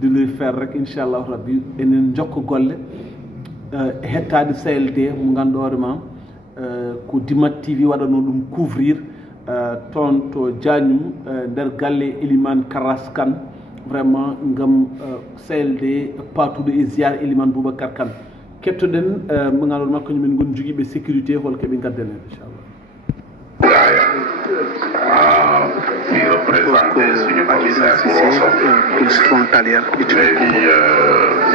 de le faire rek inchallah rabbi enen jokko golle hettade CLT mo gandoorema ko Dimat TV waɗano ɗum couvrir toon to Diagnum nder galle Elimane Karas Kane vraiment ngam CLD patude e ziar Elimane Boubacar Kane kettoɗen mo gandoorema kañumen goni joguiɓe sécurité hol keɓe gadden en inchallah qui représentait suñu commissaire police frontalière léegi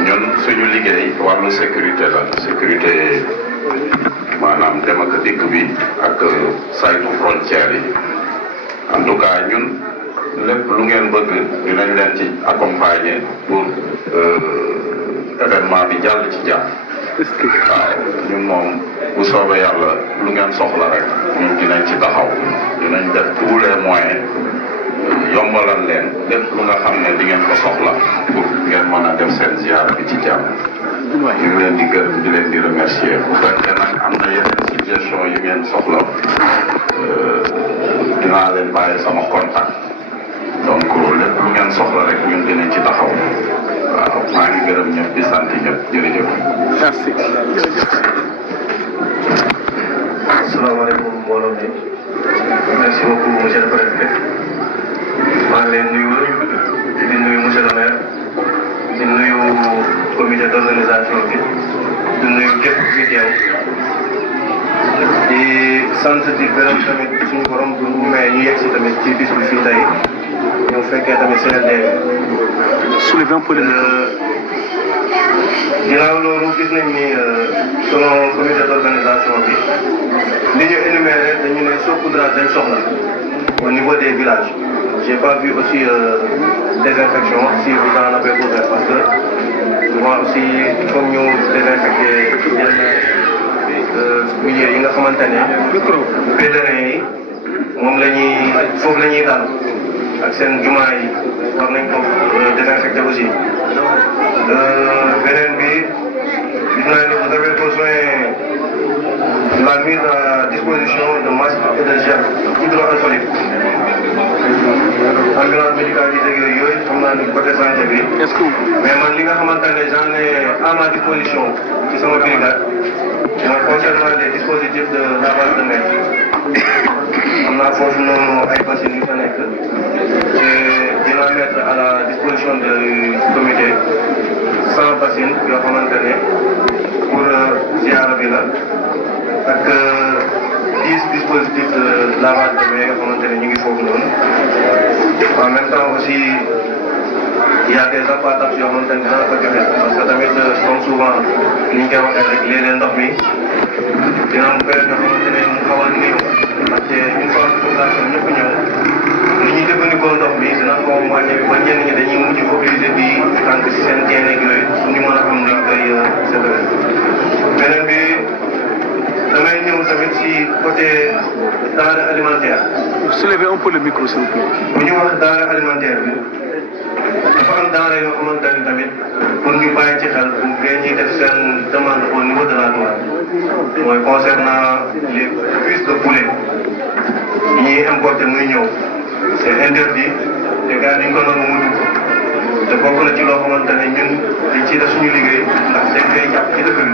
ñun suñu liggéey wàllu sécurité la sécurité maanaam dem ak dikk bi ak saytu frontière yi en tout cas ñun lépp lu ngeen bëgg dinañ leen ci accompagner pour événement bi jàll ci jàmm waaw ñun moom bu soobee yàlla lu ngeen soxla rek ñun dinañ ci taxaw dinañ def tous les moyens yombalal leen lépp lu nga xam ne di ngeen ko soxla pour ngeen mën a def seen ziara bi ci jàmm ñu ngi leen di gërëm di leen di remercier bu fekkee nag am na yeneen suggestion yu ngeen soxla dinaa leen bàyyi sama contact donc lépp lu ngeen soxla rek ñun dinañ ci taxaw waaw maa ngi gërëm ñëpp di sant ñëpp jërëjëf. merci. asalaamaaleykum mbooloo mi merci beaucoup monsieur le préfet maa ngi leen nuyu di nuyu monsieur le maire di nuyu comité d'organisation bi di nuyu képp fi teew di sant di gërëm tamit suñu borom bu ñu may ñu yegg si tamit ci bis bi fii tey ñëw fekkee tamit CLD soulever un peu le ginnaaw loolu gis nañ ni selon comité d'organisation bi li ñu énuméré dañu ne saupoudrage dañ soxla au niveau des villages. J'ai pas vu aussi désinfection si vous en avez besoin parce que souvent aussi il faut ñu désinfecter yenn milieux yi nga xamante ne pèlerins yi moom la ñuy foofu la ñuy daal ak seen jumaa yi war nañ ko désinfecter aussi. beneen bi gis naa ne vous avez besoin de la mise à disposition de masques et de gel hydroalcoolique. ambulance médicalisée yooyu xam naa ni côté santé bi. est-ce que mais man li nga xamante ne j'en ai à ma disposition ci sama brigade mooy concernant les dispositifs de lavage de mains. am naa foofu noonu ay machines yu fa nekk te dinaa mettre à la disposition du comité 100 bassines yoo xamante ne pour ziara bi la ak 10 dispositifs de lavage de mains yoo xamante ne ñu ngi foofu noonu. En même temps aussi il y a des appâts yoo xamante ne dina ko joxe parce que tamit comme souvent ni ñu koy waxee rek léeg-léeg ndox mi dina am période yoo xamante ne mu xaw a néew ndaxte une fois que population ñëpp ñëw li ñuy jëfandikoo ndox mi dina ko wàññi ba ñenn ñi dañuy mujj obligé di tànk si seen teen ak yooyu pour ñu mën a am luñ koy séddale. beneen bi damay ñëw tamit si côté denrée alimentaire. soulevez un peu le micro s'il vous plaît. bu ñu wax denrée alimentaire bi dafa am denrée yoo xamante ne tamit pour ñu bàyyi ci xel pour que ñuy def seen demande au niveau de la douane mooy concernant les cuisses de poulet yi ñuy importer muy ñëw c'est interdit te gars yi dañ ko doon mu dugg te bokk na ci loo xamante ne ñun dañ ciy def suñu liggéey ndax dañ koy jàpp ci dëkk bi.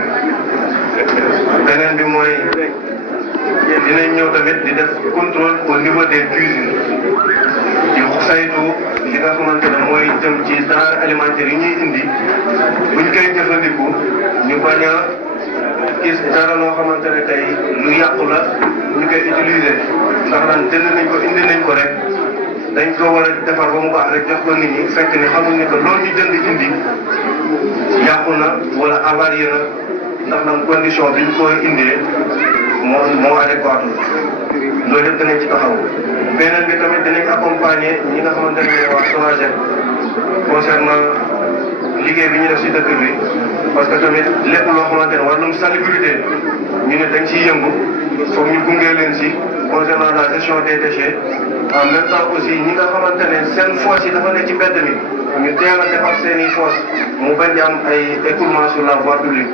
beneen bi mooy dinañ ñëw tamit di def contrôle au niveau des cuisines di saytu li nga xamante ne mooy jëm ci denrées alimentaires yi ñuy indi buñ koy jëfandiku ñu bañ a gis dara loo xamante ne tey lu yàqu la ñu koy utiliser ndax lan jënd nañ ko indi nañ ko rek dañ ko war a defar ba mu baax rek jox ko nit ñi fekk ni xamuñ ne que loolu ñu jënd indi yàqu na wala avarié na ndax lan condition biñ koy indee moo adéquate loolu yëpp danañ ci taxaw. beneen bi tamit dinañ accompagner ñi nga xamante ne waa SONAGED concernant liggéey bi ñu def si dëkk bi parce que tamit lépp loo xamante ne wàllum salubrité ñu ne dañ ciy yëngu foog ñu gunge leen si concernant la gestion des déchets en même temps aussi ñi nga xamante ne seen fosse yi dafa nekk ci mbedd mi ñu teel a defar seen i fosse mu bañ di am ay écoulement sur la voie publique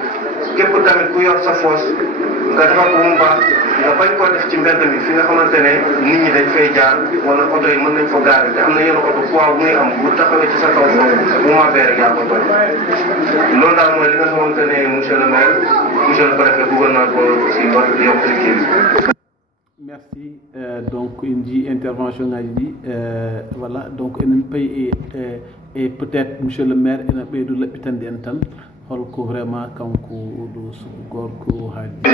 képp tamit ku yor sa foos nga defar ko mu baax nga bañ koo def ci mbedd mi fi nga xamante ne nit ñi dañ fay jaar wala oto yi mën nañ fa gaare te am na yenn oto poids bu muy am bu taxawee ci sa kaw foofu bu màbbee rek yaa ko tooñ loolu daal mooy li nga xamante ne monsieur le maire monsieur le préfet bëggoon naa ko aussi wax yokk ci kii bi. Merci. Donc, une intervention a dit, voilà, donc, un pays et peut-être, monsieur le maire, un pays de l'hôpital d'Antan, holko vraiment, quand on do gorko hadi.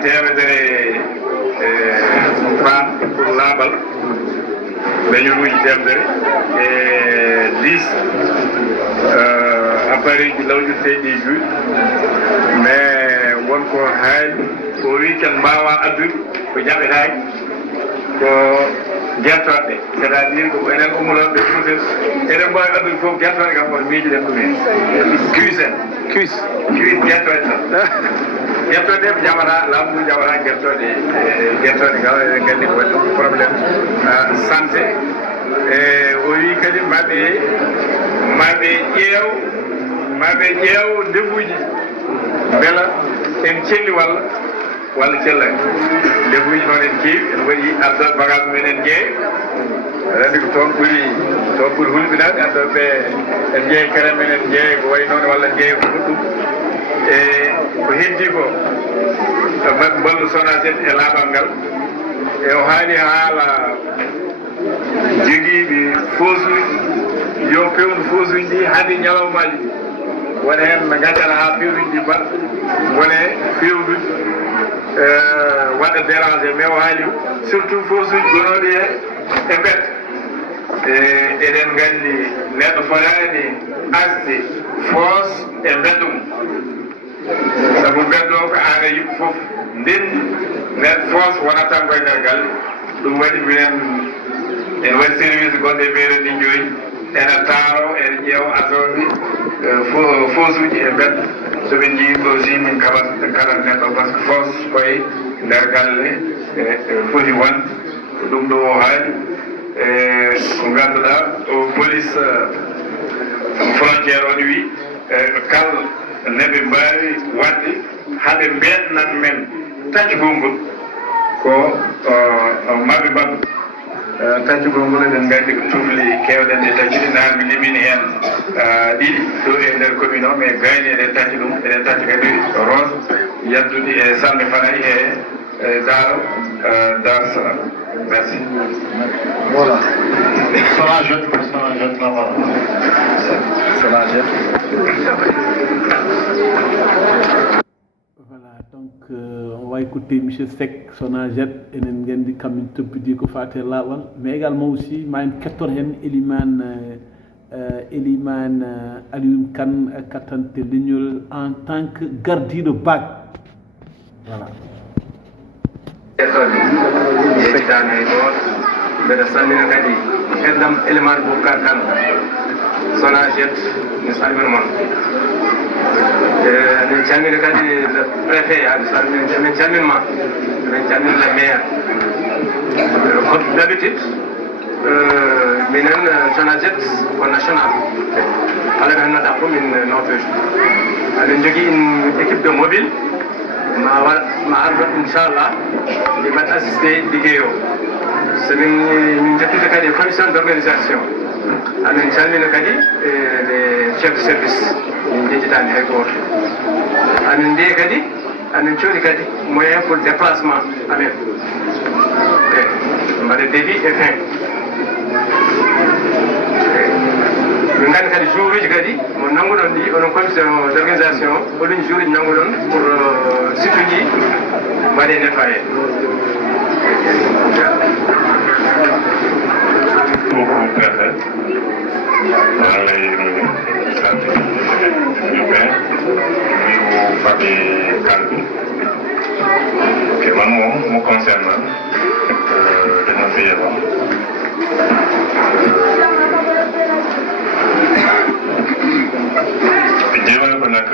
Témédere femme pour labal, dañu luy témédere et 10 appareil qui lawju tédi ju mais wonko haali o weekend mbawa addude ko jaɓetaake ko gertoɗe c' est à dire ko enen ummotoɓe foutel eɗen mbawi addude fof gertoɗe kam kono miijiɗen ɗumen cuis en cuis gertoɗe tan gertoɗe ɓe jaɓata laamu jaɓata gertoɗe kam eɗen gandi ko waɗi probléme santé e o wi kadi maɓe ƴeew ndefuji beela en celli walla cellani ndefuji noon en keewi en waɗi addot bagage mumen en jeeya aɗa andi ko toon ɓuuri hulɓinade andoɓe en jeeya kare men en jeeya ko wayi noon walla en jeeya ko goɗɗum e ko heddi ko maɓe ballu SONAGED e laaɓal ngal e o haali haala jogiiɓe fosuji yo pewnu fosuji ɗi hade ñalawmaji ɗi wona heen no gaccata haa fewruji ɗi mbaɗ wone fewrude waɗa dérangé mais o haali surtout fosuji gonooɗi e mbedda eɗen nganndi neɗɗo fotaani asde foos e mbedda mum sabu mbedda o ko aan e yimɓe fof ndenndi neɗɗo foos wonata tan koye ndeer galle ɗum waɗi minen en waɗi service gonɗo e mairie ɗi joyi ene taaro ene ƴeewa asoɓe fosuji e mbedda soɓe njii aussi min kalat neɗɗo par ce que foos koye nder galle foti wonde ko ɗum ɗo o haali ko ngannduɗa o police frontiére o ne wi kala neɓe mbawi wadde haɓe mbeɗnan men taccugol ngol ko maɓe mbaddu taccugol ngol eɗen nganndi ko tufli kewɗen e taccude nan mi limini heen ɗiɗi ɗo e nder commune o mais gayni eɗen tacci ɗum eɗen tacci kadi rose yaddude e Sande Fanayi e Dar Salam merci. Voilà. SONAGED là-bas. SONAGED. Voilà, donc on va écouter M. Seck, SONAGED, et nous avons dit comme une ko faté lawal, mais également aussi, ma une 14 Eliman Alioune Kane Katante Lignol en tant que gardien de bac. Voilà. mbeɗa salmina kadi heddam élément Boubacar Kane SONAGED mi salmina moon emin calmina kadi le préfet emin calminma emin calmina le maire comme d'habitude minen SONAGED ko national kala ko hennota fof min nawtoyto amin jogui une équipe de mobile ma arɗo inchallah ɗi mbaɗ assisté liggey o somin jettude kadi commission d' organisation amin calmina kadi les chef de service min jejjitani hay goto amin mbiye kadi amin coodi kadi moyen pour déplacement amin mbaɗa débit et fin min gandi kadi jour uji kadi mo nanguɗon ɗi onon commission d' organisation oɗin jour uji nanguɗon pour site uji mbaɗe nettoyé. Beaucoup préfet maa ngi lay nuyu sant ñu benn nuyu famille Kane bi te man moom mu concerne dama fi yebal jéemal ko nag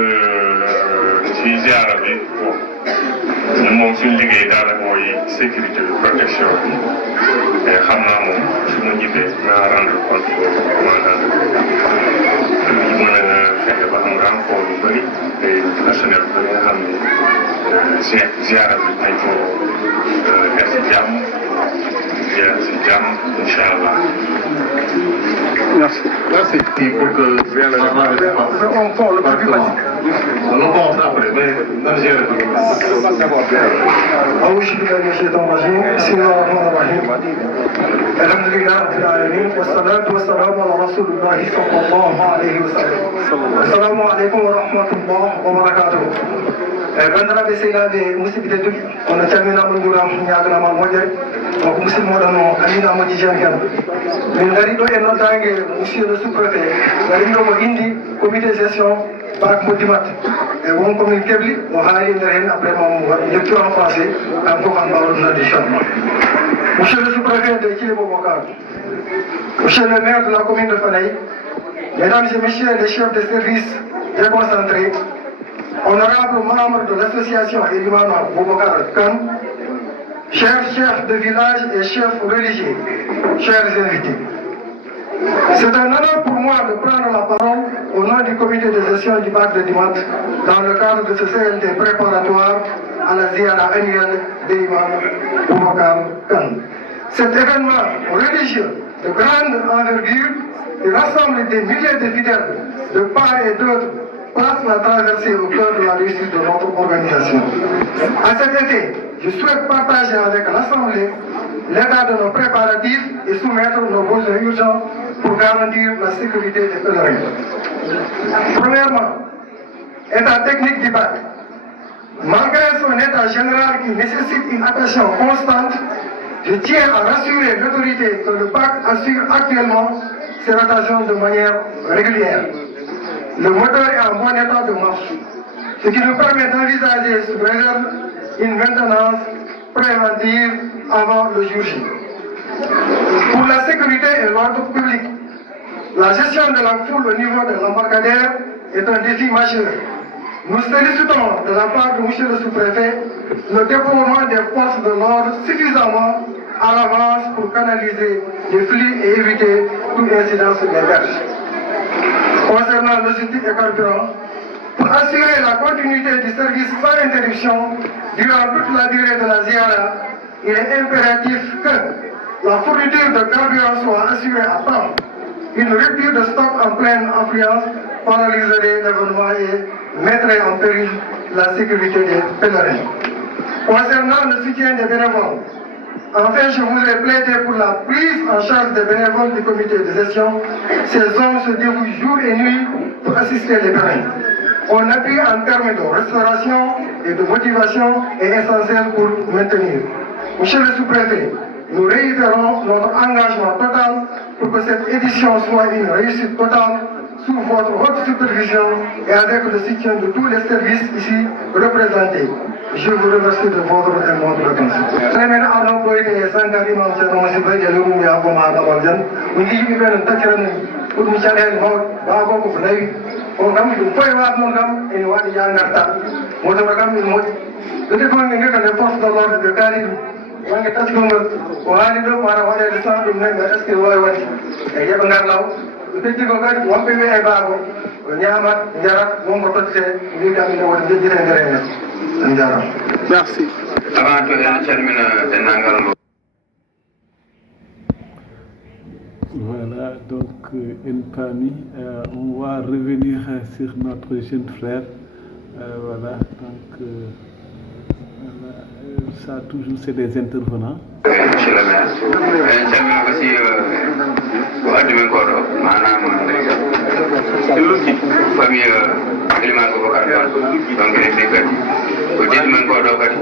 ci ziara bi ñun moom suñu liggéey daanaka mooy sécurité bi protection bi mais xam naa moom suñu ñibbee naa rendre compte au commandant ñu mën a fexe ba am renfort ko lu bëri te personnel ba nga xam ne ziara bi nañ ko def si jàmm ziara si jàmm incha allah. Merci. Merci. Pour que On prend le plus basique. on commence après, mais on gère. أعوذ بالله من الشيطان الرجيم بسم الله الرحمن الرحيم الحمد لله رب العالمين والصلاة والسلام على رسول الله صلى الله عليه وسلم السلام عليكم ورحمة الله وبركاته bandiraɓe sehilaɓe musidɓe tedduɓe ono calminama juuram ñaganama moƴƴere wonko musidmoɗon o amina amadji jean ken min gari ɗo e noddague monsieur le sous préfet gari ɗo mo indi comité gestion bac mo dimat e wonko min kebli o haali nder hen après mo lecture en français kam fof an mbawɗonade inchallah monsieur le sous préfet de Thillé Boubacar monsieur le maire de la commune de Fanaye mesdames et messieurs les chefs de service déconcentrés honorables membres de l'association Elimana Boubacar Kane, chers chefs de village et chefs religieux, chers invités. C'est un honneur pour moi de prendre la parole au nom du comité de gestion du bac de Dimat dans le cadre de ce CLT préparatoire à la ziara annuelle d'Elimana Boubacar Kane. Cet événement religieux de grande envergure qui rassemble des milliers de fidèles de part et d'autre passe la traversée au cœur de la réussite de notre organisation. À cet effet, je souhaite partager avec l'Assemblée l'état de nos préparatifs et soumettre nos besoins urgents pour garantir la sécurité des pèlerins. Premièrement, état technique du bac. Malgré son état général qui nécessite une attention constante, je tiens à rassurer l'autorité que le bac assure actuellement ses rotations de manière régulière. Le moteur est en bon état de marche, ce qui nous permet d'envisager sous réserve une maintenance préventive avant le jour J. Pour la sécurité et l'ordre public, la gestion de la foule au niveau de l'embarcadère est un défi majeur. Nous sollicitons de la part de M. le sous-préfet le déploiement des forces de l'ordre suffisamment à l'avance pour canaliser les flux et éviter tout incident sur les berges. Concernant logistique et carburant, pour assurer la continuité du service sans interruption durant toute la durée de la ziara, il est impératif que la fourniture de carburant soit assurée à temps. Une rupture de stock en pleine affluence paralyserait l'événement et mettrait en péril la sécurité des pèlerins. Concernant le soutien des bénévoles, enfin, je voudrais plaider pour la prise en charge des bénévoles du comité de gestion. Ces hommes se dévouent jour et nuit pour assister les pèlerins. On appuie en termes de restauration et de motivation est essentiel pour maintenir. Monsieur le sous-préfet, nous réitérons notre engagement total pour que cette édition soit une réussite totale sous votre haute supervision et avec le soutien de tous les services ici représentés. Je vous remercie de votre aimante attention. Semaine avant pour être sanctuaire imam Cheikh Massiba Diallo mu ya ko ma dawal jan mu ngi ci ben takiran pour mu channel mo ba ko ko lay ko kam du foy wa mon kam e wadi ya ngarta mo do kam mo de ko ngi ngaka les forces de l'ordre de Kari wa ngi tas ko mo wadi do para wadi de sa dum ne est-ce que way wati e yeba ngar law de ko gadi wambe me ay baago ñaamat jarat mo ko tassé ni kam ne wadi de dire ngere Merci. Avant tout, voilà, donc Nkami, on va revenir sur notre jeune frère. Voilà, donc voilà, ça toujours c'est des intervenants. Monsieur le maire, j'aimerais aussi admettre que madame famille Elimane Boubacar Kane, donc ko jettimen ko ɗo kadi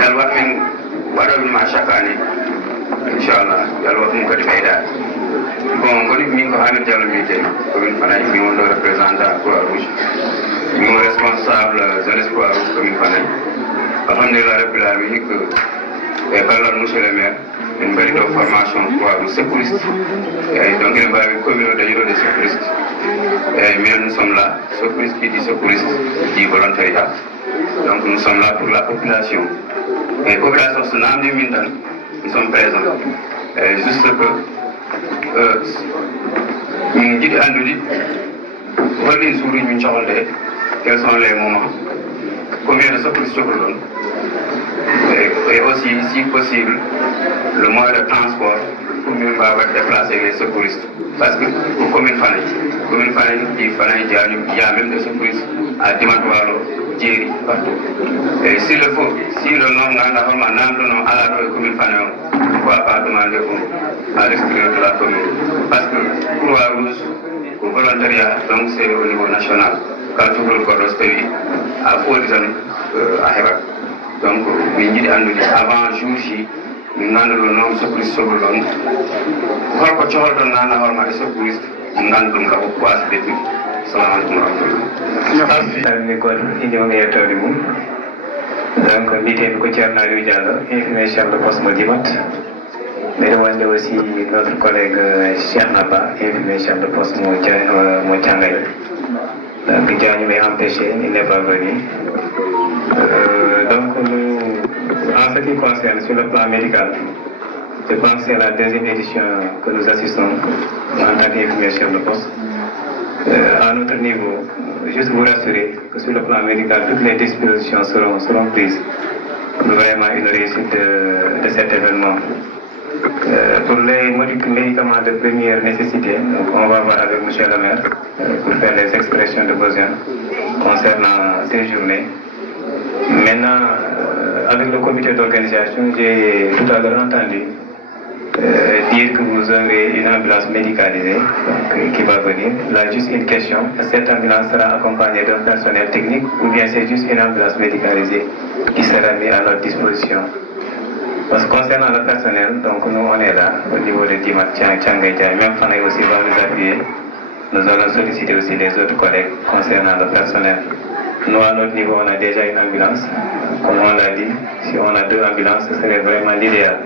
yal wat men waɗaɗuma chaque année inchallah yal wat mum kadi ɓeydade bon goni min ko Hamid Diallo mbiyete commune Fanaye min won ɗo représentant Croix Rouge min responsable jeunesse Croix Rouge commune Fanaye alhamdulillah rabbil alamin que e ballal monsieur le maire en mbaɗi ɗo formation Croix Rouge secouriste eyyi donc en mbawi commune o dañirode secouriste eyyi mais nous sommes là secouriste qui dit secouriste dit volontariat. Donc nous sommes là pour la population. Et la population, c'est l'âme du Mindan, nous sommes présents. Juste que nous disons Berlin sur une de quels sont les moments, combien de secouristes et aussi, si possible, le moyen de transport pour mieux déplacer les secouristes. Parce que pour commune Fanaï, il y a même des secouristes à Dimatoualo, Djeri, partout. Et s'il le faut, si le nom à la commune Fanaï, pourquoi pas demander à l'extérieur de la commune? Parce que Croix-Rouge, au volontariat, donc c'est au niveau national. Quand tu veux le corps pays, à Fourizan, à Hérak. Donc, avant jour ci, nous avons le nom de secouriste sur le long. Quand tu as le nom de secouriste, nous avons le nom de poisse de tout. Salam alaikum. Donc, l'idée de Tcherna Rujalo, infirmier chef de poste Modimat. Mais nous aussi notre collègue Cheikh Naba, infirmier chef de poste Motchangay. Donc, Diagne m'est empêché, il n'est pas venu. Donc, en ce qui concerne sur le plan médical, je pense que c'est la deuxième édition que nous assistons en tant qu'infirmier chef de poste. À notre niveau, juste vous rassurer que sur le plan médical, toutes les dispositions seront prises pour vraiment une réussite de cet événement. Pour les médicaments de première nécessité, donc on va voir avec M. le maire pour faire les expressions de besoin concernant ces journées. Maintenant, avec le comité d'organisation, j'ai tout à l'heure entendu dire que vous aurez une ambulance médicalisée qui va venir. Là, juste une question. Cette ambulance sera accompagnée d'un personnel technique ou bien c'est juste une ambulance médicalisée qui sera mise à notre disposition? Parce que concernant le personnel, donc nous on est là au niveau de Dimat Tchangay, même Fanaï aussi va nous appuyer. Nous allons solliciter aussi les autres collègues concernant le personnel. Nous, à notre niveau, on a déjà une ambulance. Comme on l'a dit, si on a deux ambulances, ce serait vraiment l'idéal.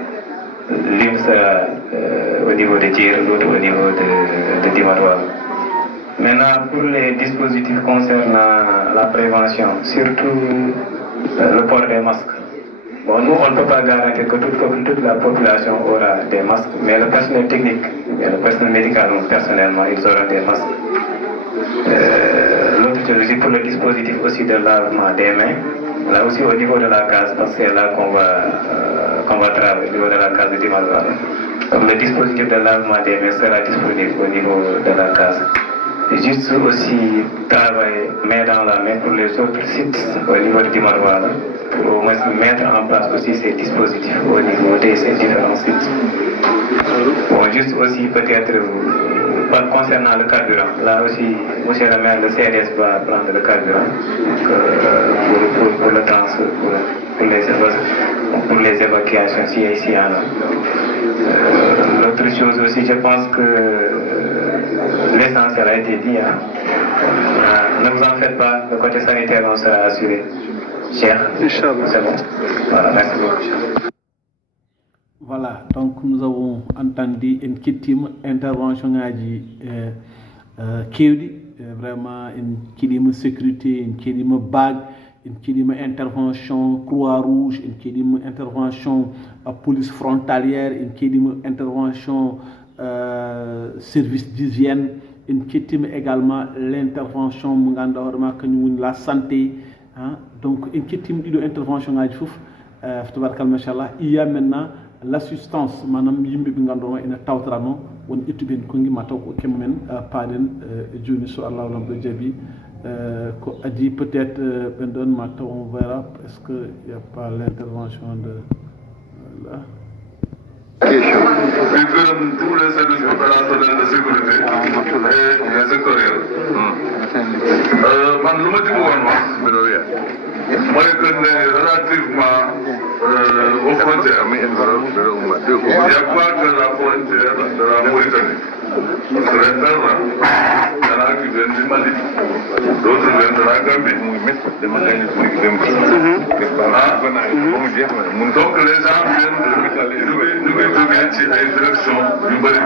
L'une sera au niveau de Djir, l'autre au niveau de Dimatoual. Maintenant, pour les dispositifs concernant la prévention, surtout le port des masques. Bon, nous, on ne peut pas garantir que toute la population aura des masques, mais le personnel technique, le personnel médical, personnellement, ils auront des masques. L'autre chose, pour le dispositif aussi de lavement des mains, là aussi au niveau de la case, parce que c'est là qu'on va travailler, au niveau de la case de Dimatoual. Donc le dispositif de lavement des mains sera disponible au niveau de la case. Et juste aussi travailler main dans la main pour les autres sites au niveau de Dimatoual, pour au moins mettre en place aussi ces dispositifs au niveau de ces différents sites. Bon, juste aussi peut-être concernant le carburant, là aussi, M. le maire, le CRS va prendre le carburant pour le transfert, pour les évacuations si ici y en a. L'autre chose aussi, je pense que l'essentiel a été dit. Ne vous en faites pas, le côté sanitaire on sera assuré. Cher, c'est bon. Voilà, merci beaucoup. Voilà, donc nous avons entendu une petite intervention qui vraiment une petite sécurité, une petite bague, une petite intervention Croix-Rouge, une petite intervention police frontalière, une petite intervention service d'hygiène, une petite également l'intervention de la santé. Donc une petite intervention il y a maintenant l'assistance manam yimbe bi ngandoma ina tawtrano won etuben ko ngi mataw ko kemmen paden joni so Allah rabbi jabi ko adi peut-être ben don mataw on verra est-ce que il y a pas l'intervention de là tous les services opérationnels de sécurité et les sectoriels. Man lu ma ci bëggoon wax mooy que ne relativement aux frontières, il n'y a pas que la frontière de la Mauritanie. Parce que l'interne, il y en a qui viennent du Mali, d'autres viennent de la Gambie. Donc les gens viennent de direction du Mali.